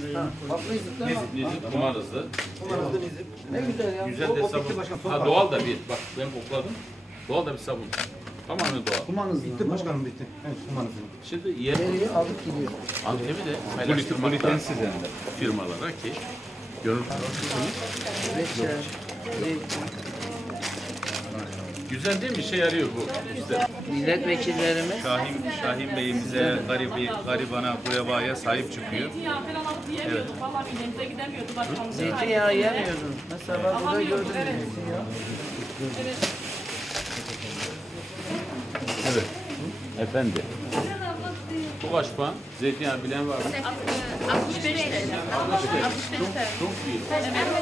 Nizip kumarızdı. Ne güzel ya. Güzel de sabun. Ha, doğal da bir. Bak ben kokladım. Doğal da bir sabun. Tamamen doğal. Kumanız Bitti başkanım bitti. Evet kumanız. Şimdi yer Nereye alıp gidiyor? Antep'i de paylaştırmakta firmalara ki gönül Reçel, zeytin. güzel değil mi? İşe yarıyor bu. İşte Milletvekillerimiz Şahin Bey'imize, garibana, gurebaya sahip çıkıyor. Zeytinyağı falan alıp yiyemiyorduk. Vallahi midemize gidemiyordu başkanım. zeytinyağı yemiyordun. Mesela ben burada Alamıyorduk, gördüm evet. zeytinyağı. Evet. evet. Efendi. Bu kaç puan? Zeytinyağı bilen var mı? 65 TL. 65 TL. Çok iyi.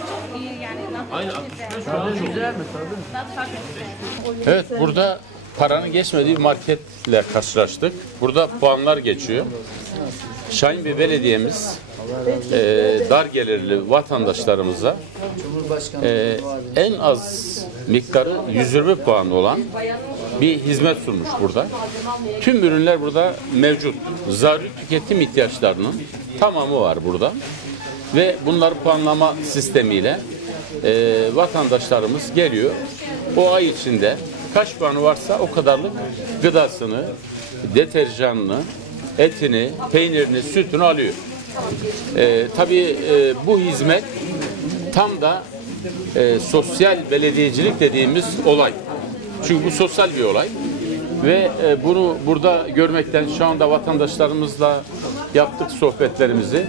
Çok iyi yani. Aynı 65 puan Tadı çok iyi. güzel mi tadı? Evet, burada paranın geçmediği bir marketle karşılaştık. Burada puanlar geçiyor. Şahinbey Belediye'miz dar gelirli vatandaşlarımıza Cumhurbaşkanı en az miktarı 120 puan olan bir hizmet sunmuş burada. Tüm ürünler burada mevcut. Zaruri tüketim ihtiyaçlarının tamamı var burada. Ve bunları puanlama sistemiyle vatandaşlarımız geliyor. O ay içinde kaç puanı varsa o kadarlık gıdasını, deterjanını, etini, peynirini, sütünü alıyor. Tabii bu hizmet tam da sosyal belediyecilik dediğimiz olay. Çünkü bu sosyal bir olay. Ve bunu burada görmekten şu anda vatandaşlarımızla yaptık sohbetlerimizi.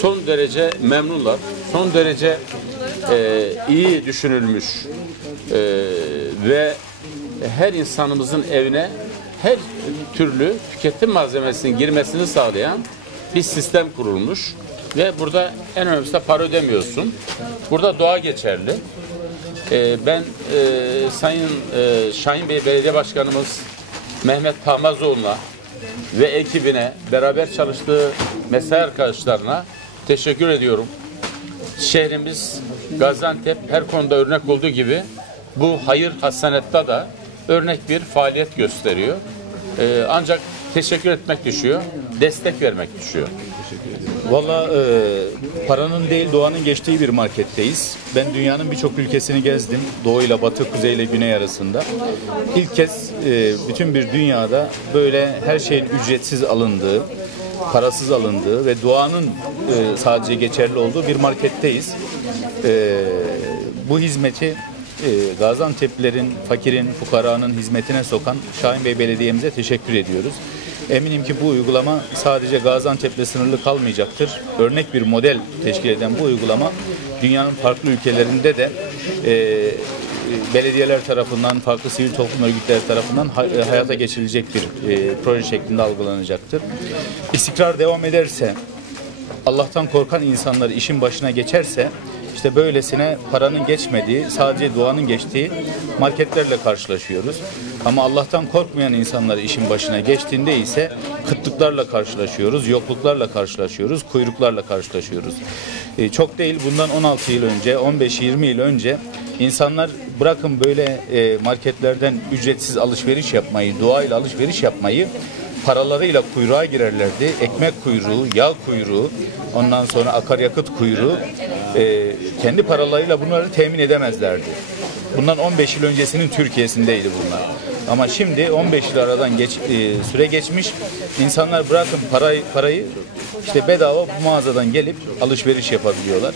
Son derece memnunlar. Son derece iyi düşünülmüş ve her insanımızın evine her türlü tüketim malzemesinin girmesini sağlayan bir sistem kurulmuş. Ve burada en önemlisi de para ödemiyorsun. Burada doğa geçerli. Ben Sayın Şahinbey Belediye Başkanımız Mehmet Tahmazoğlu'na ve ekibine, beraber çalıştığı mesai arkadaşlarına teşekkür ediyorum. Şehrimiz Gaziantep her konuda örnek olduğu gibi bu hayır hasenette de örnek bir faaliyet gösteriyor. Ancak teşekkür etmek düşüyor, destek vermek düşüyor. Valla paranın değil doğanın geçtiği bir marketteyiz. Ben dünyanın birçok ülkesini gezdim. Doğu ile batı, kuzey ile güney arasında. İlk kez bütün bir dünyada böyle her şeyin ücretsiz alındığı, parasız alındığı ve doğanın sadece geçerli olduğu bir marketteyiz. Bu hizmeti Gaziantep'lilerin, fakirin, fukaranın hizmetine sokan Şahinbey Belediye'mize teşekkür ediyoruz. Eminim ki bu uygulama sadece Gaziantep'le sınırlı kalmayacaktır. Örnek bir model teşkil eden bu uygulama dünyanın farklı ülkelerinde de belediyeler tarafından, farklı sivil toplum örgütleri tarafından hayata geçirilecek bir proje şeklinde algılanacaktır. İstikrar devam ederse, Allah'tan korkan insanlar işin başına geçerse, İşte böylesine paranın geçmediği, sadece duanın geçtiği marketlerle karşılaşıyoruz. Ama Allah'tan korkmayan insanlar işin başına geçtiğinde ise kıtlıklarla karşılaşıyoruz, yokluklarla karşılaşıyoruz, kuyruklarla karşılaşıyoruz. Çok değil, bundan 16 yıl önce, 15-20 yıl önce insanlar bırakın böyle marketlerden ücretsiz alışveriş yapmayı, doğayla alışveriş yapmayı, paralarıyla kuyruğa girerlerdi. Ekmek kuyruğu, yağ kuyruğu, ondan sonra akaryakıt kuyruğu, kendi paralarıyla bunları temin edemezlerdi. Bundan 15 yıl öncesinin Türkiye'sindeydi bunlar. Ama şimdi 15 yıl aradan süre geçmiş. İnsanlar bırakın parayı işte bedava bu mağazadan gelip alışveriş yapabiliyorlar.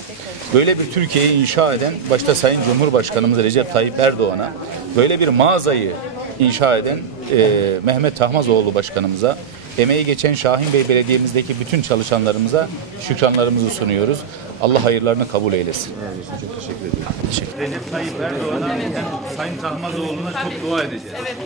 Böyle bir Türkiye'yi inşa eden başta Sayın Cumhurbaşkanımız Recep Tayyip Erdoğan'a, böyle bir mağazayı inşa eden Mehmet Tahmazoğlu Başkanımıza, emeği geçen Şahinbey Belediye'mizdeki bütün çalışanlarımıza şükranlarımızı sunuyoruz. Allah hayırlarını kabul eylesin. Çok teşekkür ederim. Recep Tayyip Erdoğan'a, Sayın Tahmazoğlu'na çok dua edeceğiz. Evet.